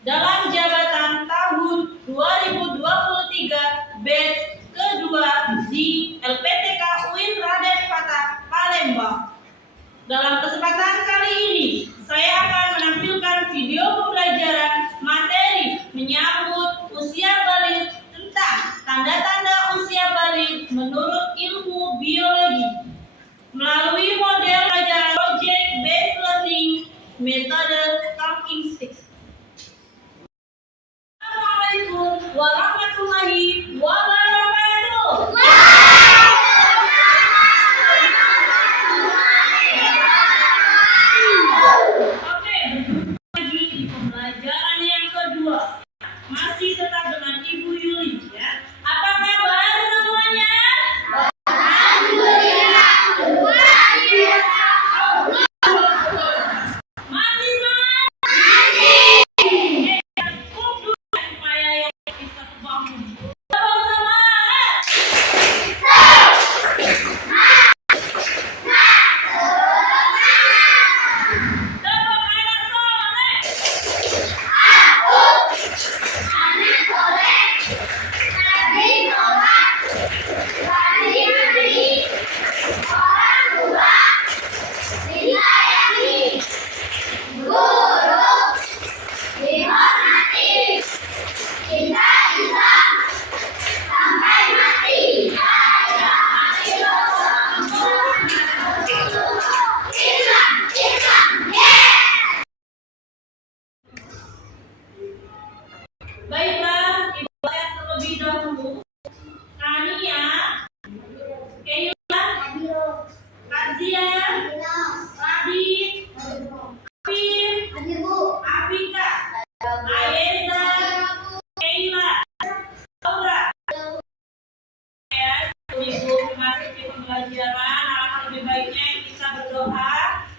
dalam jabatan tahun 2023 batch kedua di LPTK UIN Raden Fatah, Palembang. Dalam kesempatan kali ini, saya akan menampilkan video pembelajaran materi menyambut usia balik tentang tanda-tanda usia balik menurut ilmu biologi melalui model pelajaran Project Based Learning metode Talking Stick. Assalamualaikum warahmatullahi wabarakatuh. Oke, lagi di pembelajaran yang kedua. Masih tetap dengan Ibu Yuli ya. Apa kabar semuanya? Masih semangat? Cukup dulu supaya yang bisa bangun. Semangat! Tepuk anak soleh. Baiklah, Ibu lihat terlebih dahulu. Kania, Keila, Kazia, Radit, Afif, Afika, Ayeza, Keila, Laura. Ya, Ibu memasuki pembelajaran, alangkah lebih baiknya kita berdoa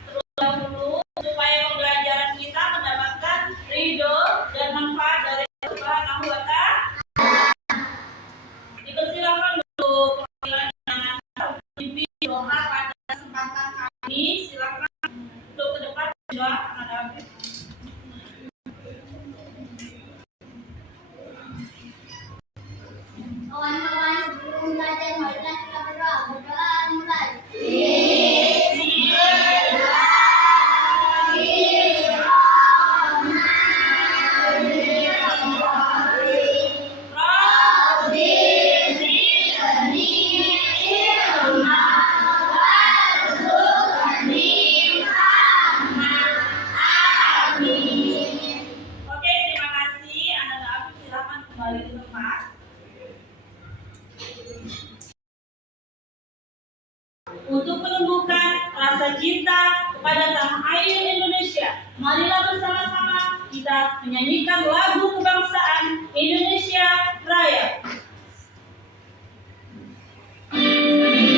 terlebih dahulu supaya pembelajaran kita mendapatkan ridho dan manfaat dari Allah Subhanahu wa Ta'ala. Dipersilakan untuk mimpi doa pada kesempatan kali ini. Silakan untuk ke depan doa pada Afif. Kawan-kawan, sebelum belajar marilah kita berdoa. Berdoa mulai. Oke, terima kasih. Anak Afif silakan kembali ke tempat. Untuk menumbuhkan rasa cinta kepada tanah air Indonesia, marilah bersama-sama kita menyanyikan lagu kebangsaan Indonesia Raya. Indonesia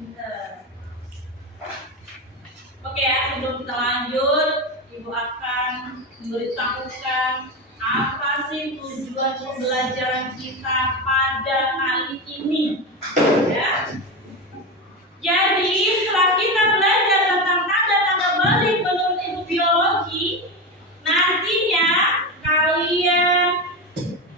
Pinter. Oke ya, sebelum kita lanjut, Ibu akan memberitahukan apa sih tujuan pembelajaran kita pada kali ini. Ya. Jadi setelah kita belajar tentang tanda-tanda balik menurut ilmu biologi, nantinya kalian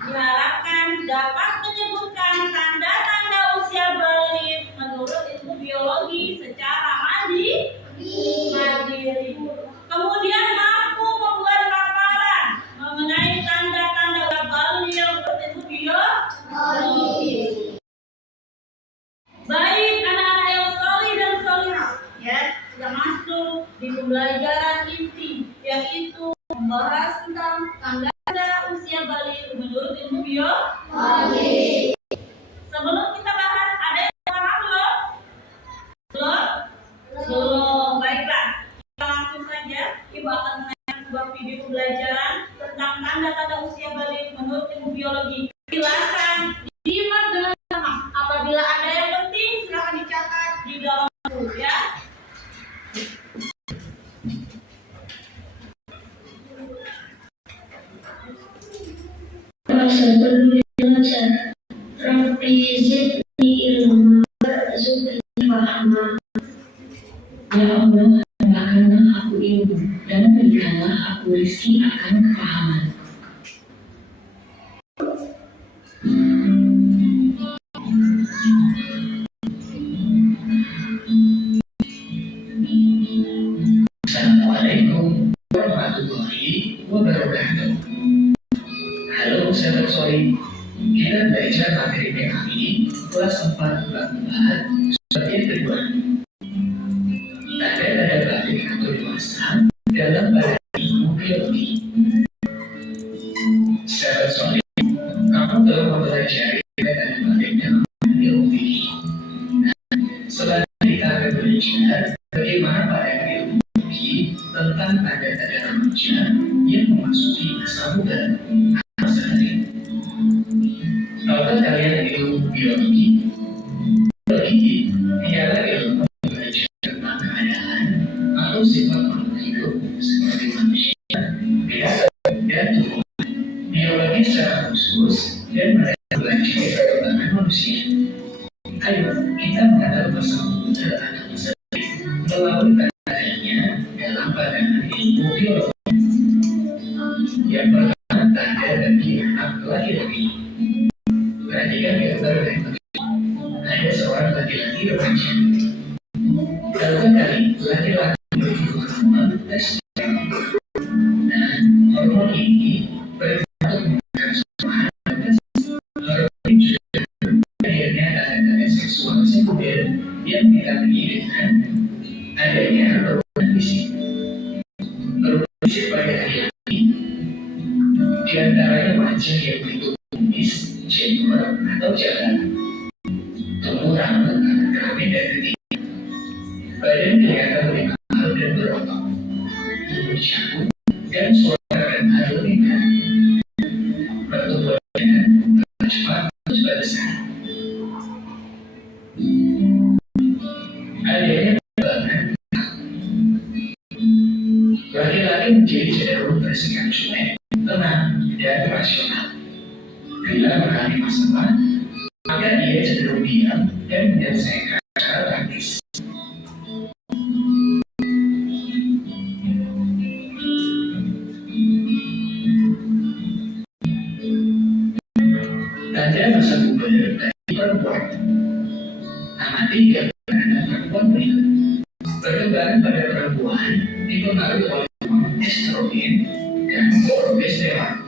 diharapkan dapat menyebutkan tanda-tanda usia balik menurut ilmu biologi secara mandiri. Kemudian mampu membuat paparan mengenai tanda-tanda usia balik menurut ilmu biologi. Baik anak-anak yang solih dan solihah, ya, sudah masuk di pembelajaran inti, yaitu membahas tentang tanda usia balik menurut ilmu biologi. Sebelum kita bahas, ada yang paham belum? Belum. Baiklah, kita langsung saja. Ibu akan menayangkan sebuah video pembelajaran tentang tanda-tanda usia balik menurut ilmu biologi. Silakan disimak dengan sama. Apabila ada yang penting, silakan dicatat di dalam buku, ya. Rasa peduli belajar, Rabbi zidni ilma warzuqni fahma. Ya Allah, tambahkanlah aku ilmu dan berikanlah aku rezeki akan kepahaman. Assalamualaikum warahmatullahi wabarakatuh. Halo sahabat Soli, kita belajar materi PH ini kelas 4 pertumbuhan surat yang kedua. Tanda-tanda balik atau dewasa dalam badan ilmu biologi. Sahabat Soli, kamu telah mempelajari tanda-tanda balik dalam badan biologi. Selanjutnya kita akan belajar bagaimana pada ilmu biologi tentang tanda-tanda remaja yang memasuki masa muda. Tahukah kalian ilmu biologi? Biologi ialah ilmu belajar tentang keadaan atau sifat makhluk hidup seperti manusia, binatang, dan tumbuhan. Biologi secara khusus dan mereka belajar perkembangan manusia. Ayo kita mengenal masa muda atau masa depan melalui tanda-tandanya dalam pandangan ilmu biologi. Yang pertama, tanda bagi anak laki-laki. Perhatikan gambar berikut. Ada seorang laki-laki remaja. Tahukah kalian laki-laki memiliki hormon testosteron. Dan hormon ini berpengaruh menggunakan suara dan hormon ini juga akhirnya tanda-tanda seksual sekunder yang ditandai dengan adanya perubahan fisik. Perubahan fisik pada laki-laki di antaranya wajah yang berbentuk kumis, jenggot atau jalan, tumbuh rambut atau keramin dan ketiak, badan kelihatan lebih kekal dan berotot, tubuh jangkung dan suara dan hal ringan, pertumbuhan badan tambah cepat atau cepat besar. Adanya perubahan laki-laki menjadi cenderung bersikap cuek, tenang, dan rasional. Bila mengalami masalah, maka dia cenderung diam dan menyelesaikan secara praktis. Tanda masa puber bagi perempuan. Amati gambaran perempuan berikut. Perkembangan pada perempuan dipengaruhi oleh hormon estrogen dan progesteron.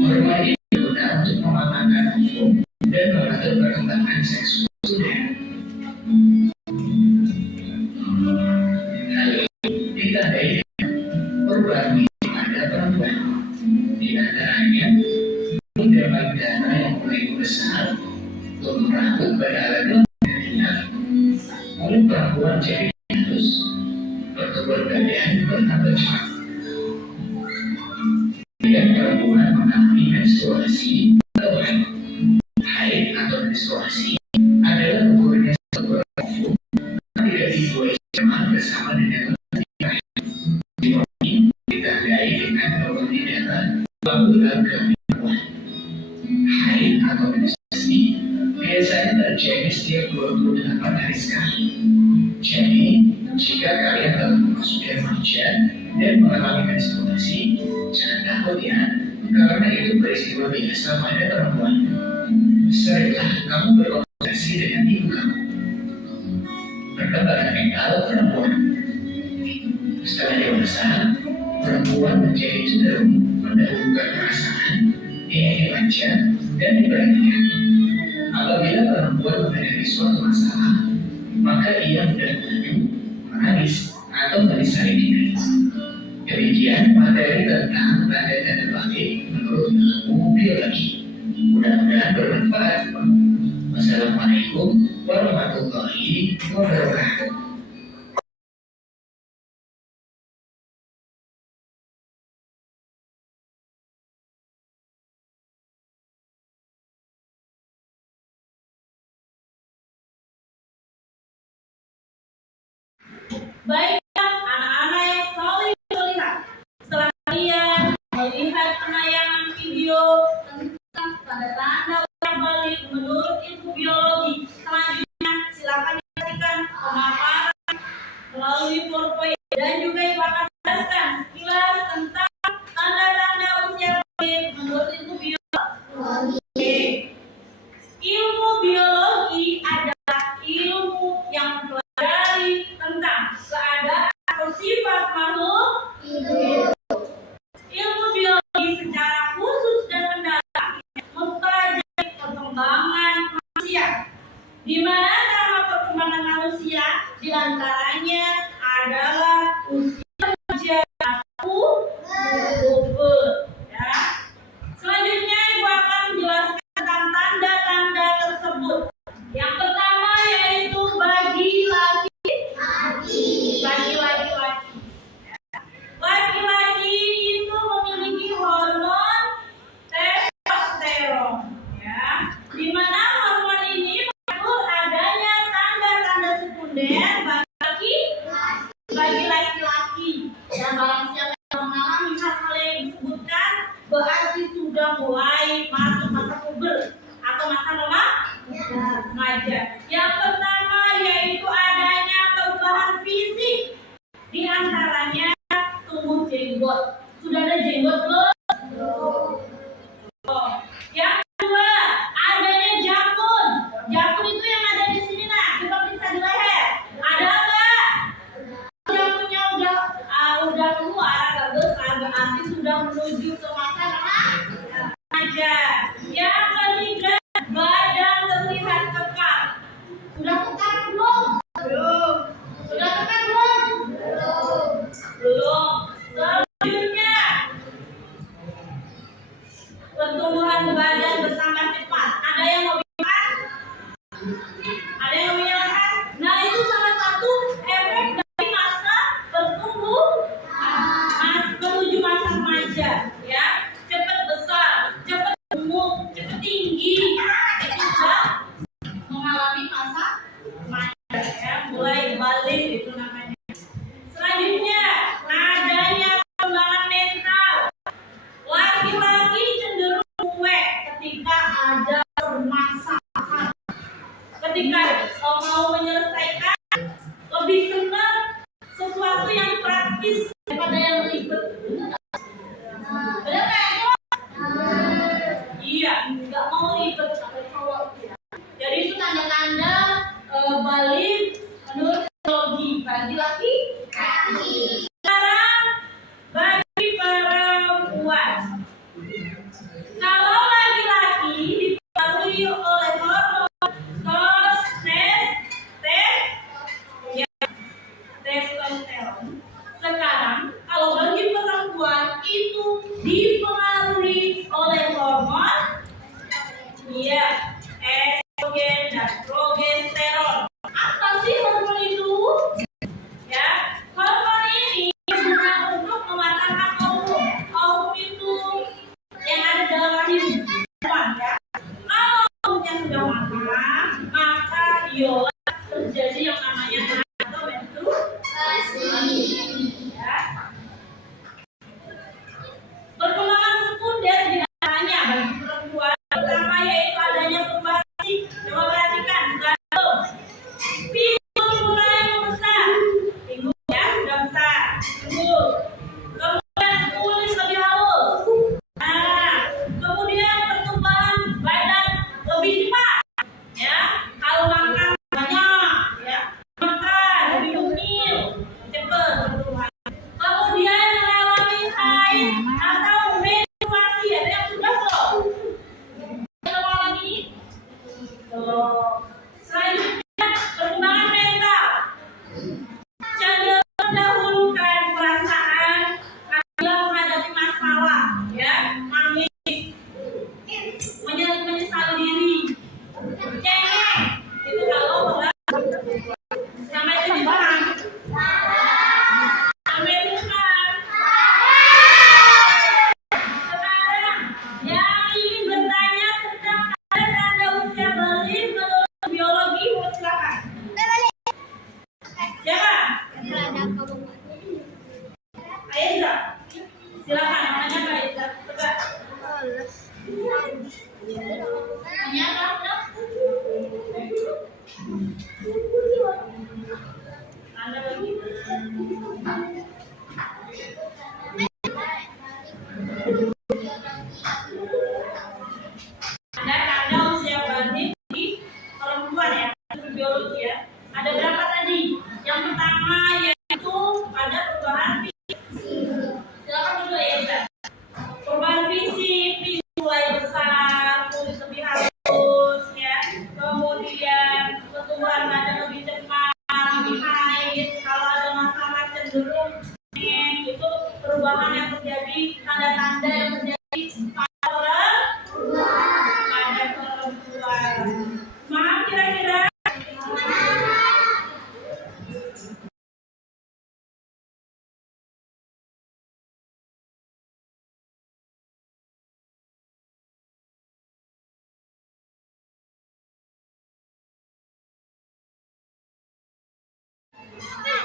Hormon ini berguna untuk mematangkan ovum dan mengatur perkembangan seksual sudah. Lalu ditandai dengan perubahan fisik pada perempuan. Di antaranya demam darah yang mulai besar, tumbuh rambut pada alat kelamin, mulut perempuan jadi halus, pertumbuhan badan bertambah cepat. Dan perempuan mengalami menstruasi atau haid atau menstruasi adalah gugurnya waktu dalam kehamilan. Haid atau menstruasi biasanya terjadi setiap 28 hari sekali. Jadi, jika kalian baru memasuki remaja dan mengalami menstruasi, jangan takut ya, karena itu peristiwa biasa pada perempuan. Seringkah kamu berkonsultasi dengan ibu kamu? Perkembangan mental perempuan. Setelah dewasa, perempuan menjadi cenderung mendahulukan perasaan, ingin dimanja, dan diperhatikan. Apabila perempuan menghadapi suatu masalah, maka ia mudah mengadu, menangis, atau menyesali diri. Demikian materi tentang tanda-tanda balik menurut ilmu biologi. Mudah-mudahan bermanfaat. Wassalamualaikum warahmatullahi wabarakatuh. Baiklah anak-anak yang soleh melihat. Setelah kalian melihat penayangan video tentang tanda-tanda usia balik menurut ilmu biologi, selanjutnya silakan diperhatikan pemaparan melalui PowerPoint dan juga ibu akan jelaskan sekilas tentang tanda-tanda usia balik menurut ilmu biologi. Ilmu biologi adalah ilmu yang mempelajari tentang keadaan atau sifat makhluk hidup. Ilmu biologi secara khusus dan mendalam mempelajari perkembangan manusia, di mana nama perkembangan manusia diantaranya adalah usia remaja atau puber. Ya. Selanjutnya ibu akan menjelaskan tentang tanda-tanda tersebut. Yang pertama yaitu bagi laki-laki. Laki-laki itu memiliki hormon testosteron, ya, di mana hormon ini mengatur adanya tanda-tanda sekunder bagi laki-laki. Dan barang siapa yang mengalami hal-hal yang disebutkan berarti sudah mulai masuk masa puber atau masa remaja. Yang pertama yaitu adanya perubahan fisik, di antaranya tumbuh jenggot. Sudah ada jenggot belum? Oh. Yang kedua adanya jakun. Jakun itu yang ada di sini, nah, coba periksa di leher. Ada nggak? Jakunnya udah keluar, agak besar, berarti sudah menuju ke masa remaja. Yang ketiga, badan terlihat kekar. Sudah kekar belum? Belum. Sudah kekar belum? Belum. Selanjutnya, pertumbuhan badan bertambah cepat. Ada yang mau bilang? Ada yang mau bilang? Nah, itu salah satu efek dari masa bertumbuh menuju masa remaja, ya. Cepat besar, cepat gemuk, cepat tinggi. Itu sudah mengalami masa remaja, ya. Mulai balik itu namanya. Selanjutnya, adanya perkembangan mental. Laki-laki cenderung cuek ketika ada permasalahan. Ketika mau menyelesaikan, lebih senang sesuatu yang praktis daripada yang ribet. Benar nggak? Iya, nggak mau ribet sampai cowok. Jadi itu tanda-tanda balik menurut biologi bagi laki. Sekarang bagi perempuan. Kalau laki-laki dipengaruhi oleh hormon testosteron. Sekarang kalau bagi perempuan itu dipengaruhi oleh hormon estrogen dan progesteron. Apa sih hormon itu? Ya, hormon ini berguna untuk mematangkan ovum. Ovum itu yang ada dalam rahim perempuan, ya. Kalau ovumnya sudah matang, maka diolah terjadi yang namanya atau menstruasi. Ya. Perkembangan sekunder Anda lagi. Ada tanda usia balik di perempuan ya, biologi ya. Ada berapa tadi? Yang pertama yaitu pada perubahan fisik. Silakan dulu ya, Mbak. Perubahan fisik mulai besar, kulit lebih halus ya. Kemudian pertumbuhan badan lebih cepat, lebih haid. Kalau ada masalah cenderung itu perubahan yang terjadi, tanda-tanda yang terjadi pada perempuan. Maaf kira-kira.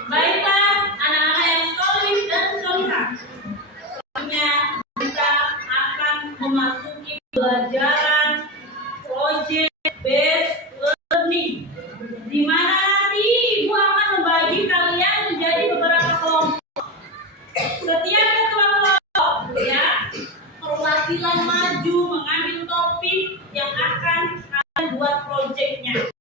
Baiklah, anak-anak yang solid dan solihah. Selanjutnya kita akan memasuki pelajaran project based learning, di mana nanti Ibu akan membagi kalian menjadi beberapa kelompok. Setiap ketua kelompok ya perwakilan maju mengambil topik yang akan kalian buat projectnya.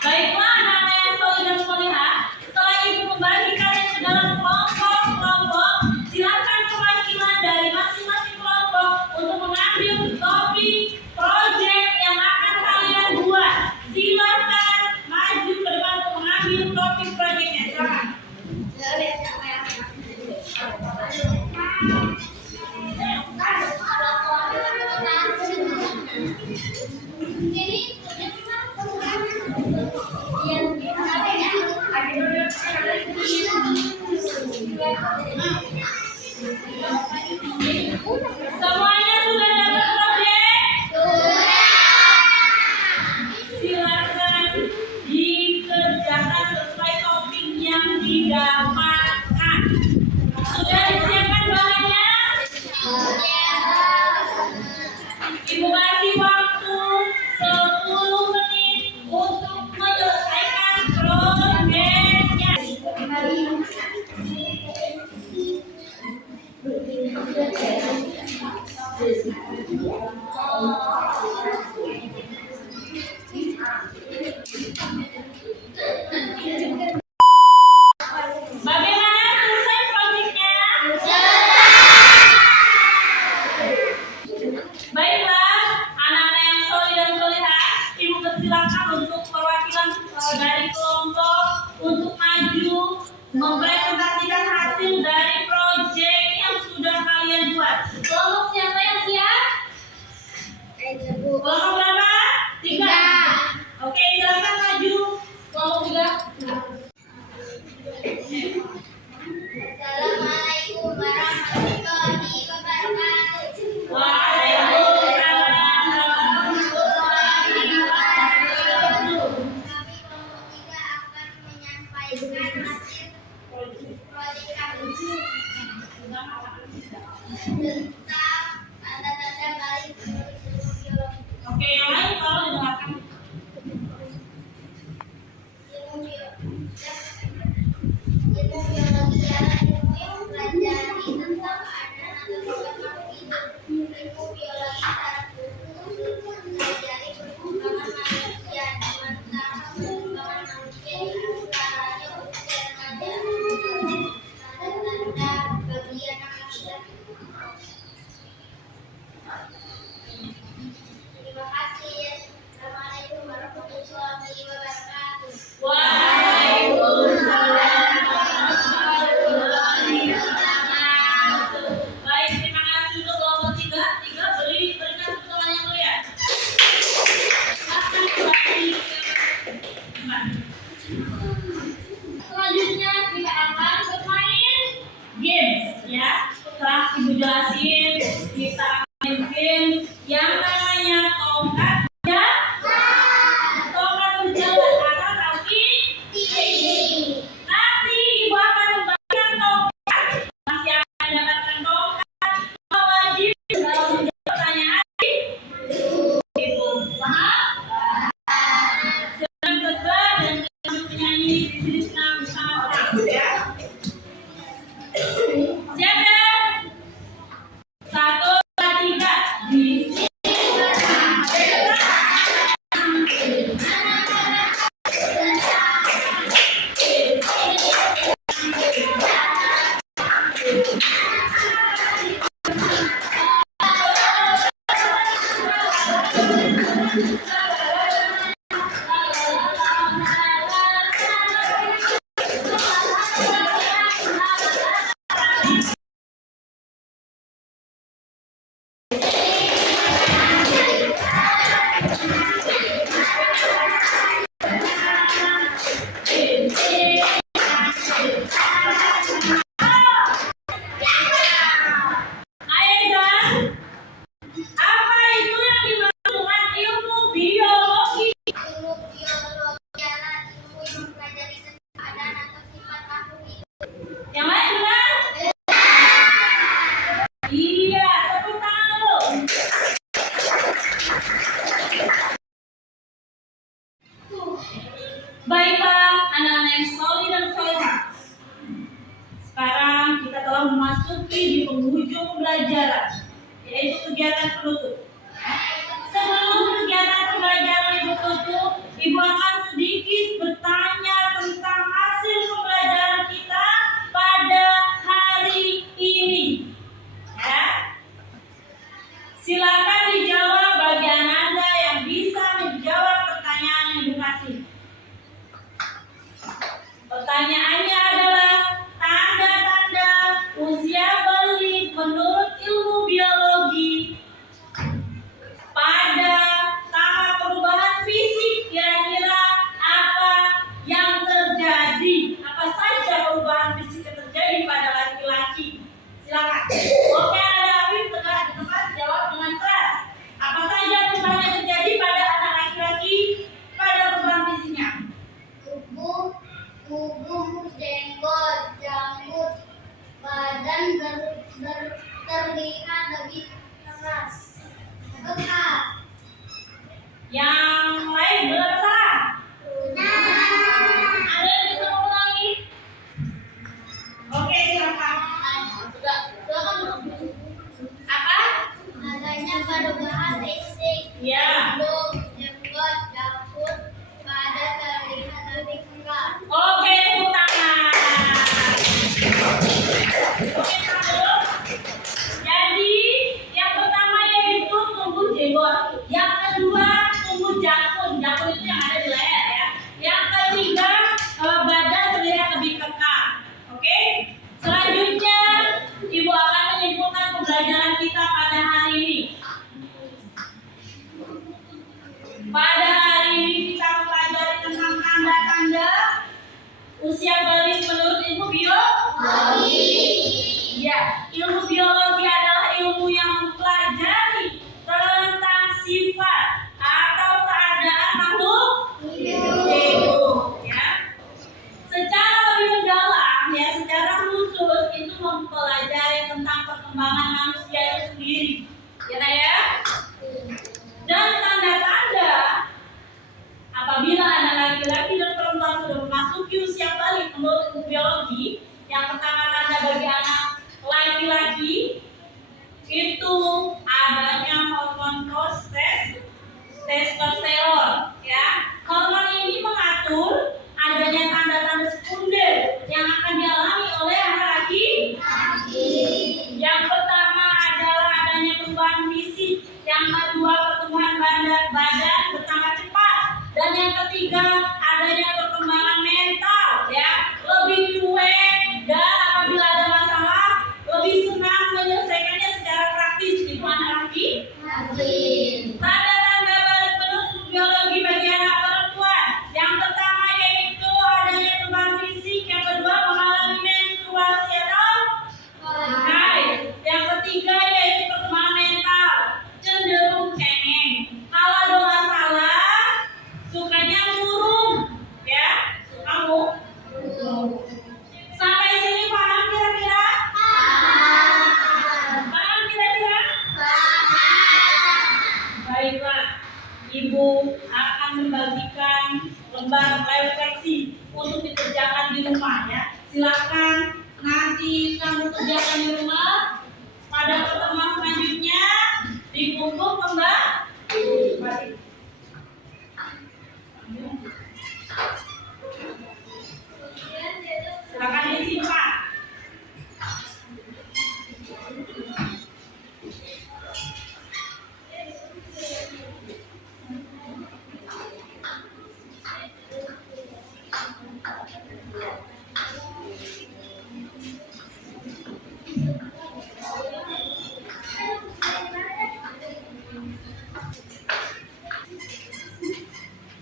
Baiklah anak-anak yang solid dan solihah, setelah Ibu membagi kalian ke dalam kelompok-kelompok, silakan perwakilan dari masing-masing kelompok untuk mengambil topik project yang akan kalian buat. Silakan maju ke depan untuk mengambil topik projectnya. Silakan. Semuanya sudah dapat project? Silakan dikerjakan sesuai topik yang didapatkan. Sudah disiapkan bahannya? Ibu kasih waktu 10 menit untuk menyelesaikan projectnya. Bagaimana selesai projectnya? Baiklah, anak-anak yang solid dan solihah, Ibu persilakan untuk perwakilan dari kelompok untuk maju mempresentasikan hasil dari project yang sudah kalian buat. Kelompok siapa yang siap? Kelompok berapa? 3. Oke, silakan maju. Kelompok 3. Assalamualaikum warahmatullahi wabarakatuh. Waalaikumsalam warahmatullahi wabarakatuh. Kami kelompok 3 akan menyampaikan hasil proyek kami tentang tanda-tanda balik ilmu biologi. Oke, yang lain kalau didengarkan. Ilmu biologi adalah ilmu yang mempelajari tentang keadaan atau sifat makhluk hidup. Ilmu biologi secara khusus mempelajari perkembangan manusia, di mana tahap perkembangan manusia diantaranya usia remaja, tanda-tanda bagi anak manusia. Terima kasih. Assalamualaikum warahmatullahi wabarakatuh. Waalaikumsalam warahmatullahi wabarakatuh. Baik, terima kasih untuk kelompok 3. Berikan tepuk tangan yang mulia. Silakan kembali. Selanjutnya kita akan bermain games ya. Setelah Ibu jelasin, kita akan main games yang namanya tongkat berjalan arah kaki. Nanti Ibu akan membagikan tongkat. Masih akan mendapatkan tongkat. Wajib dalam menjawab pertanyaan itu anak-anak yang soleh dan solehah. Sekarang kita telah memasuki di penghujung pembelajaran, yaitu kegiatan penutup. Sebelum kegiatan pembelajaran Ibu tutup, Ibu akan sedikit bertanya tentang hasil pembelajaran kita pada hari ini. Ya. Silakan dijawab bagi Anda yang bisa menjawab pertanyaan yang Ibu kasih. Pertanyaannya adalah tanda-tanda usia balik menurut ilmu biologi pada tahap perubahan fisik. Kira-kira apa yang terjadi? Apa saja perubahan fisik yang terjadi pada laki-laki? Silakan. Oke, ada Afif tegak di tempat, jawab dengan keras. Apa saja perubahan yang terjadi pada anak laki-laki pada perubahan fisiknya? Tubuh, jenggot, rambut, badan terlihat lebih keras, kekar. Yang lain belum salah. Nah, Ada yang bisa ulangi? Oke, silakan. Apa? adanya perubahan fisik, Ya. tubuh, jenggot, rambut, badan terlihat lebih kekar. Oke, tepuk tangan. Oke, Kak. Jadi, yang pertama yaitu tumbuh jenggot. Yang kedua, tumbuh jakun. Jakun itu yang ada di leher ya. Yang ketiga, badan terlihat lebih kekar. Oke? Selanjutnya, Ibu akan menyimpulkan pembelajaran kita pada hari ini. Pada hari ini kita mempelajari tentang tanda-tanda usia balik menurut ilmu biologi. Ya, ilmu biologi adalah ilmu yang mempelajari tentang sifat atau keadaan makhluk hidup. Ya, secara lebih mendalam, ya, secara khusus itu mempelajari tentang perkembangan manusia itu sendiri. Ya. Dan tanda-tanda apabila anak laki-laki dan perempuan sudah memasuki usia balik menurut ilmu biologi, yang pertama tanda bagi anak laki-laki itu adanya hormon testosteron. Ya, hormon ini mengatur adanya tanda-tanda sekunder yang akan dialami oleh anak laki-laki. Yang pertama adalah adanya perubahan fisik, yang kedua pertumbuhan badan bertambah cepat, dan yang ketiga adanya perkembangan mental, ya, lebih cuek, dan apabila ada masalah lebih senang menyelesaikannya secara praktis di anak laki-laki. Tanda-tanda balik menurut biologi bagi anak perempuan, yang pertama yaitu adanya perubahan fisik, yang kedua mengalami menstruasi atau haid, yang ketiga yaitu perkembangan mental, cenderung cengeng. Kalau ada masalah sukanya murung, ya, suka murung. Sampai sini paham kira-kira? Paham kira-kira? Baiklah, Ibu akan membagikan lembar refleksi untuk dikerjakan di rumah, ya. Silakan nanti kamu kerjakan di rumah. Pada pertemuan selanjutnya dikumpul kembali. Silakan disimpan.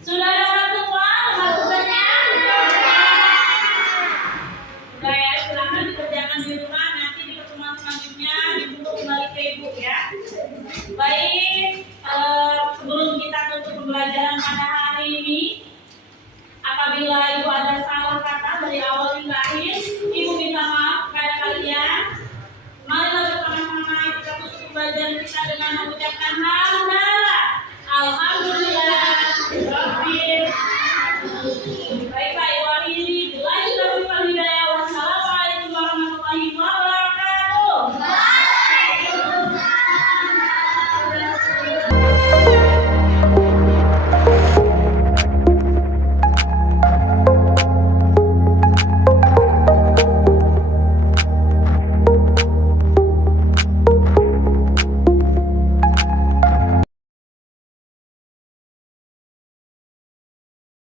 Sudah dapat semua masukannya? Sudah ya, silakan dikerjakan di rumah. Nanti di pertemuan selanjutnya dikumpul kembali ke Ibu, ya. Baik, sebelum kita tutup pembelajaran pada hari ini, apabila Ibu ada salah kata dari awal hingga akhir, Ibu minta maaf kepada kalian. Marilah bersama-sama kita tutup pembelajaran kita dengan mengucapkan hamdalah. Alhamdulillah. Rabbil alamin. Baik.